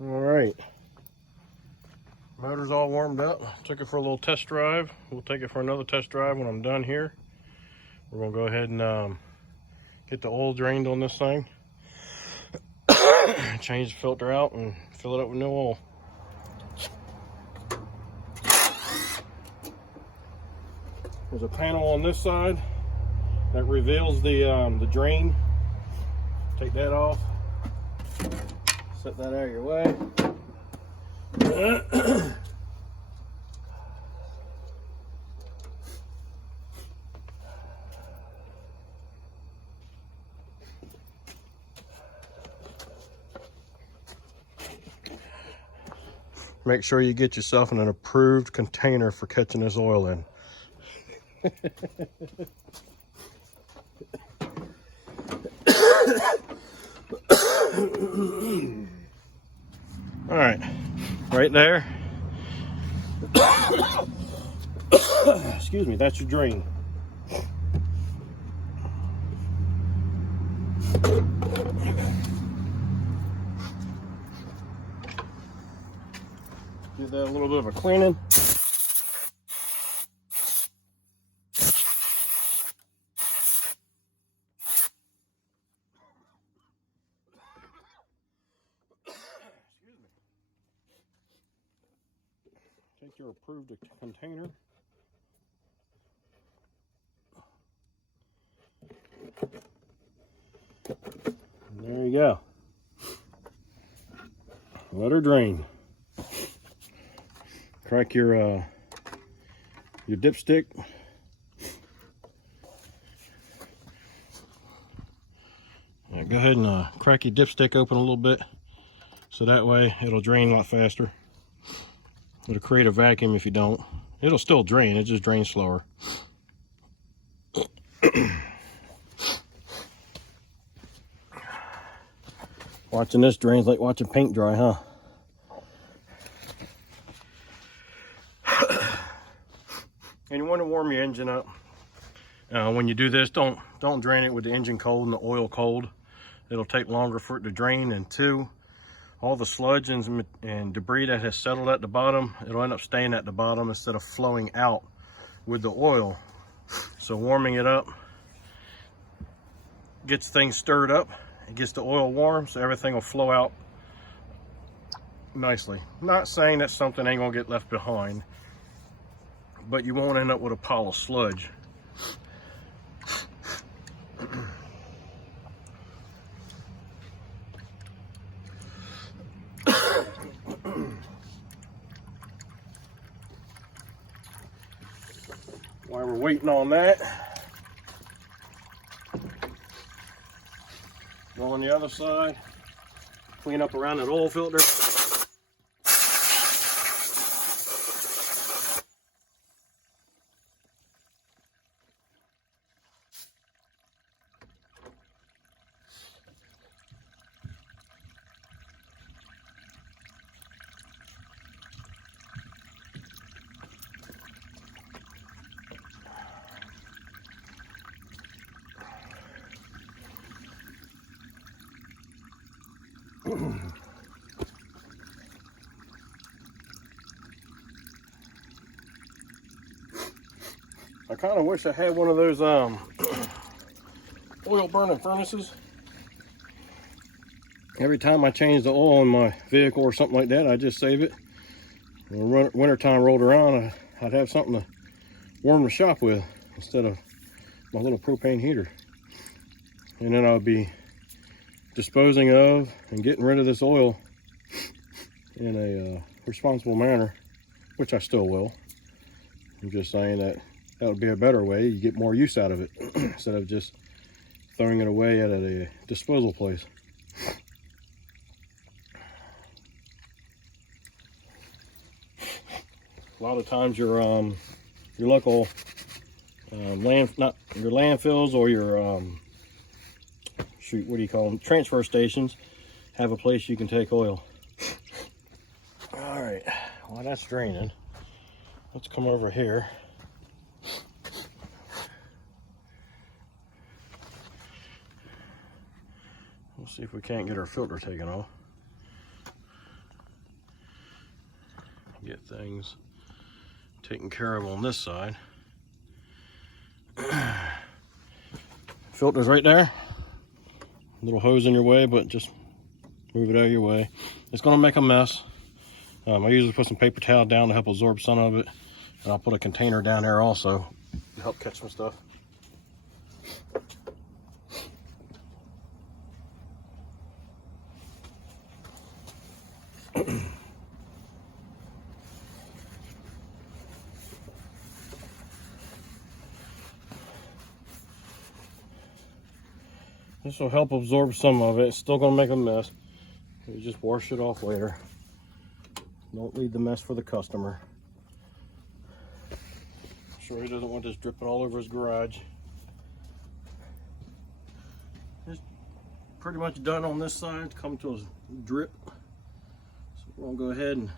All right, motor's all warmed up. Took it for a little test drive. We'll take it for another test drive when I'm done here. We're gonna go ahead and get the oil drained on this thing, change the filter out, and fill it up with new oil. There's a panel on this side that reveals the drain. Take that off. Set that out of your way. Make sure you get yourself in an approved container for catching this oil in. All right there. Excuse me, that's your drain. Give that a little bit of a cleaning. Take your approved container. And there you go. Let her drain. Crack your dipstick. Go ahead and crack your dipstick open a little bit, so that way it'll drain a lot faster. It'll create a vacuum if you don't. It'll still drain, it just drains slower. Watching this drain's like watching paint dry, huh? And you want to warm your engine up. When you do this, don't drain it with the engine cold and the oil cold. It'll take longer for it to drain, and two, all the sludge and debris that has settled at the bottom, it'll end up staying at the bottom instead of flowing out with the oil. So warming it up gets things stirred up, it gets the oil warm, so everything will flow out nicely. Not saying that something ain't gonna get left behind, but you won't end up with a pile of sludge. While we're waiting on that, go on the other side, clean up around that oil filter. I kind of wish I had one of those oil burning furnaces. Every time I change the oil in my vehicle or something like that, I just save it. When winter time rolled around, I'd have something to warm the shop with instead of my little propane heater. And then I would be disposing of and getting rid of this oil in a responsible manner, which I still will. I'm just saying that would be a better way. You get more use out of it instead of just throwing it away at a disposal place. A lot of times your local not your landfills or your shoot, what do you call them, transfer stations, have a place you can take oil. All right, well, that's draining. Let's come over here. We'll see if we can't get our filter taken off. get things taken care of on this side. Filter's right there. Little hose in your way, but just move it out of your way. It's gonna make a mess. I usually put some paper towel down to help absorb some of it, and I'll put a container down there also to help catch some stuff. This will help absorb some of it. It's still gonna make a mess. You just wash it off later. Don't leave the mess for the customer. I'm sure he doesn't want this dripping all over his garage. It's pretty much done on this side. Come to a drip. So we're gonna go ahead and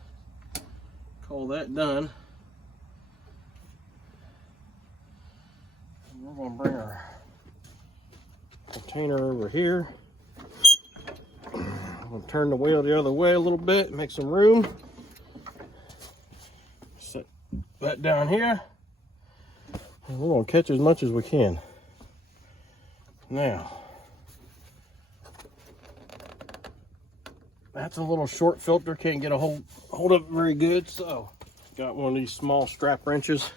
call that done. And we're gonna bring our container over here. I'm gonna turn the wheel the other way a little bit, make some room. Set that down here. And we're gonna catch as much as we can. Now, that's a little short filter, can't get a hold of it very good, so got one of these small strap wrenches.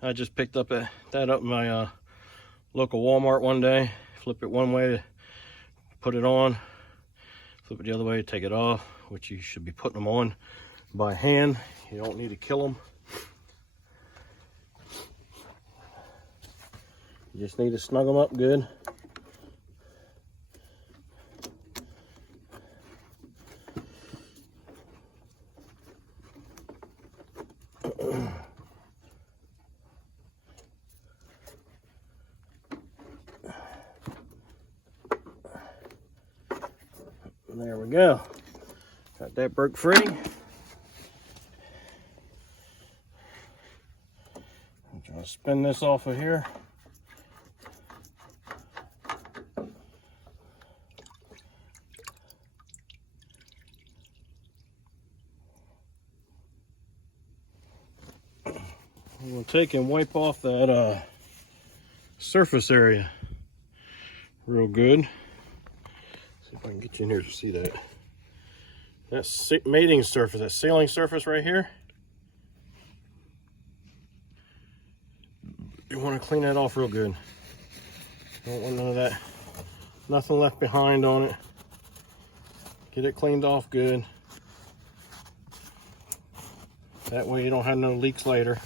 I just picked up that up in my local Walmart one day. Flip it one way to put it on, flip it the other way to take it off, which you should be putting them on by hand. You don't need to kill them. You just need to snug them up good. There we go. Got that broke free. I'm trying to spin this off of here. I'm going to take and wipe off that surface area real good. If I can get you in here to see that. That's mating surface, that sealing surface right here. You want to clean that off real good. Don't want none of that, nothing left behind on it. Get it cleaned off good. That way you don't have no leaks later.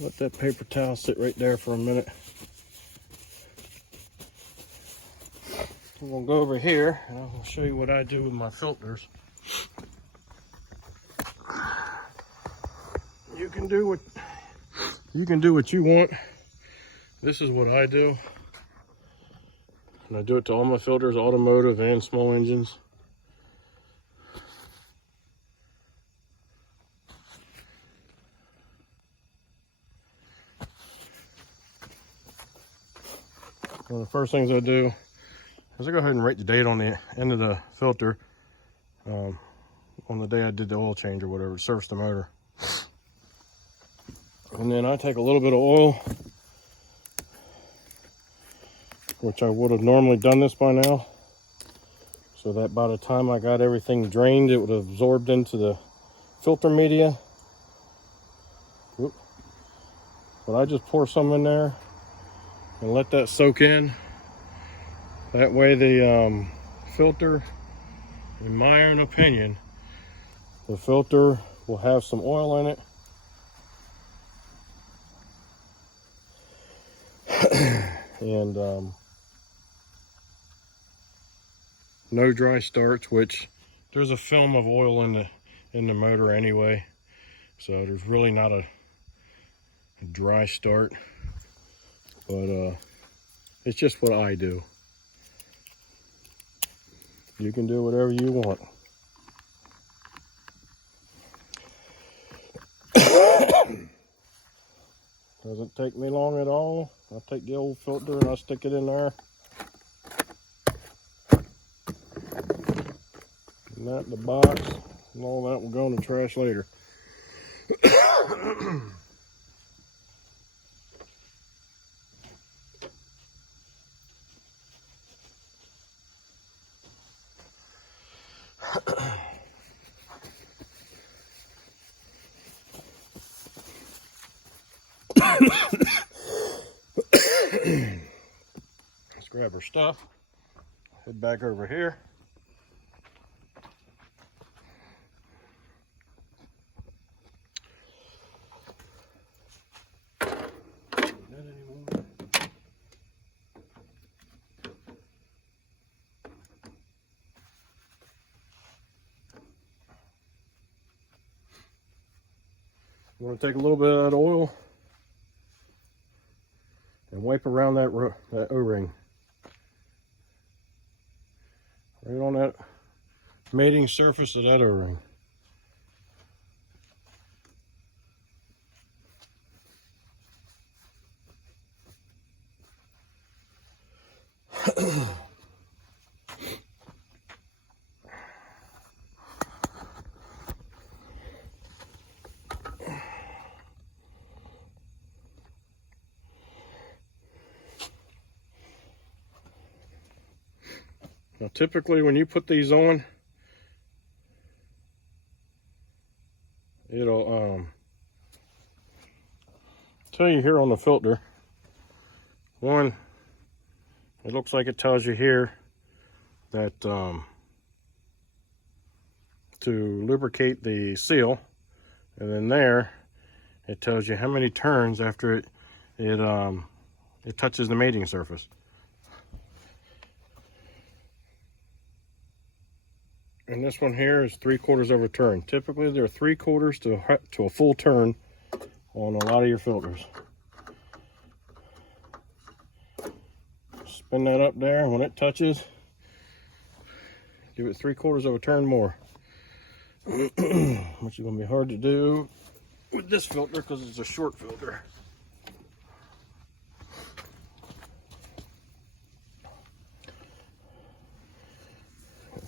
Let that paper towel sit right there for a minute. I'm gonna go over here and I'll show you what I do with my filters. You can do what you want. This is what I do. And I do it to all my filters, automotive and small engines. One of the first things I do is I go ahead and write the date on the end of the filter on the day I did the oil change or whatever, service the motor. And then I take a little bit of oil, which I would have normally done this by now, so that by the time I got everything drained, it would have absorbed into the filter media. Whoop. But I just pour some in there and let that soak in. That way the filter, in my own opinion, the filter will have some oil in it. And no dry starts, which there's a film of oil in the motor anyway, so there's really not a dry start. But It's just what I do. You can do whatever you want. Doesn't take me long at all. I take the old filter and I stick it in there. And that in the box, and all that will go in the trash later. Let's grab our stuff. Head back over here. I'm going to take a little bit of that oil and wipe around that O-ring. Right on that mating surface of that O-ring. Now typically when you put these on, it'll tell you here on the filter. One, it looks like it tells you here that to lubricate the seal, and then there it tells you how many turns after it touches the mating surface. And this one here is 3/4 of a turn. Typically they're 3/4 to a full turn on a lot of your filters. Spin that up there, and when it touches, give it 3/4 of a turn more. Which is going to be hard to do with this filter because it's a short filter.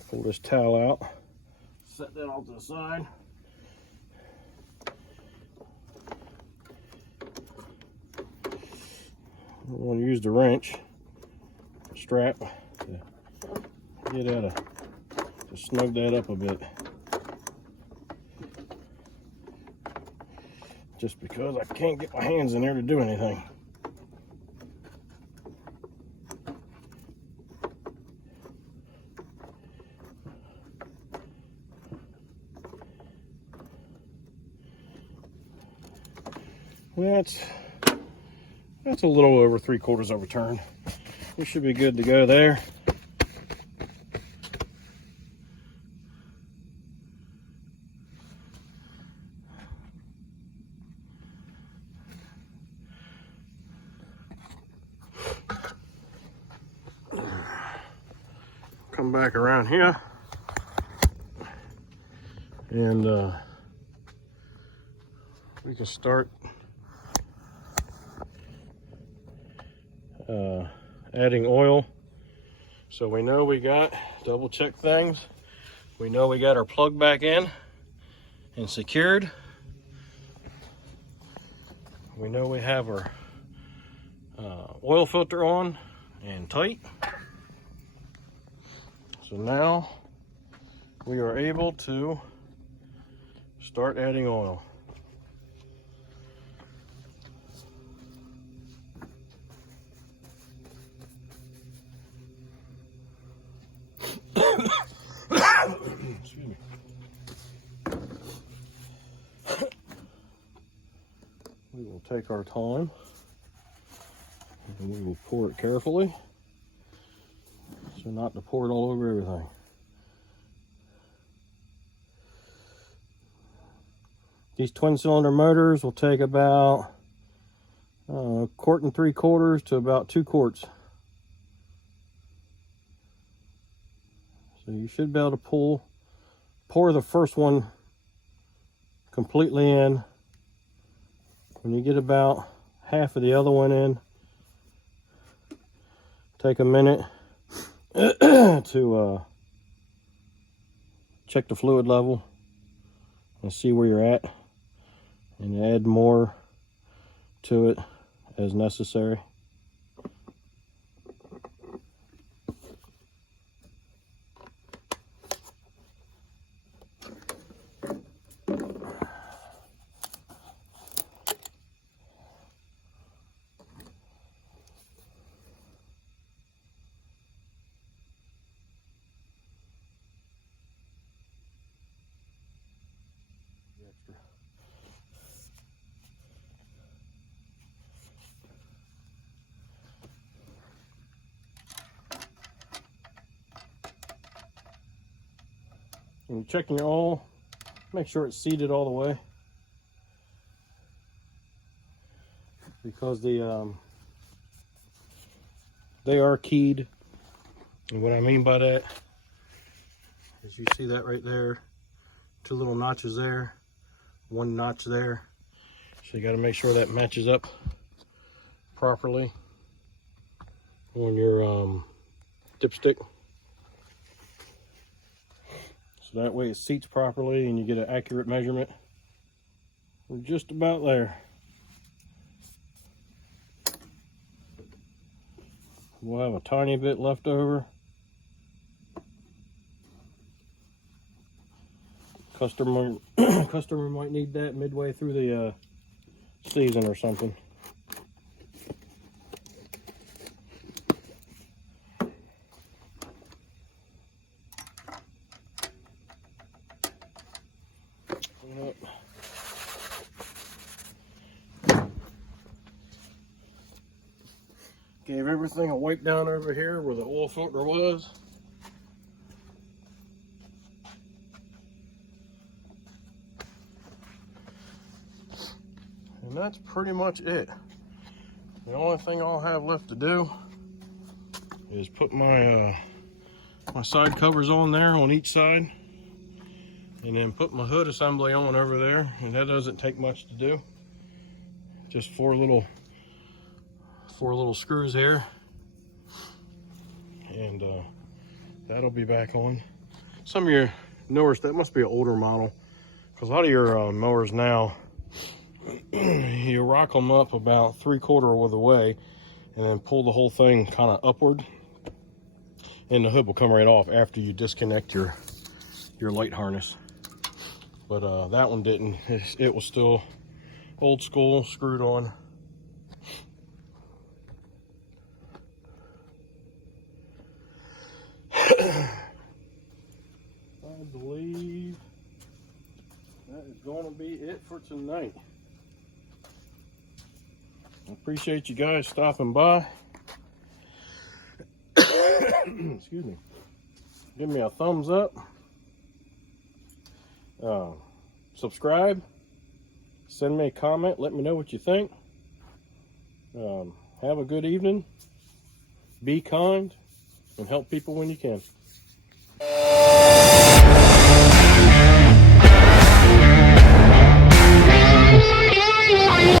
Pull this towel out, set that off to the side. We're going to use the wrench strap to get at to snug that up a bit. Just because I can't get my hands in there to do anything. That's a little over 3/4 of a turn. We should be good to go there. Come back around here and we can start adding oil. So we know we got, double check things, we know we got our plug back in and secured. We know we have our oil filter on and tight. So now we are able to start adding oil. Excuse me. We will take our time and we will pour it carefully so not to pour it all over everything. These twin cylinder motors will take about 1 3/4 to about 2 quarts So you should be able to pour the first one completely in. When you get about half of the other one in, take a minute to check the fluid level and see where you're at, and add more to it as necessary. When you're checking your oil, make sure it's seated all the way, because they are keyed. And what I mean by that is, you see that right there, 2 little notches there, 1 notch there. So you got to make sure that matches up properly on your dipstick. So that way it seats properly and you get an accurate measurement. We're just about there. We'll have a tiny bit left over. Customer might need that midway through the season or something. Gave everything a wipe down over here where the oil filter was. And that's pretty much it. The only thing I'll have left to do is put my my side covers on there on each side, and then put my hood assembly on over there, and that doesn't take much to do. Just four little screws here, and that'll be back on. Some of your newer, that must be an older model, because a lot of your mowers now, you rock them up about 3/4 of the way and then pull the whole thing kind of upward, and the hood will come right off after you disconnect your light harness. But that one didn't. It was still old school, screwed on. I believe that is going to be it for tonight. I appreciate you guys stopping by. Excuse me. Give me a thumbs up. Subscribe. Send me a comment. Let me know what you think. Have a good evening. Be kind and help people when you can.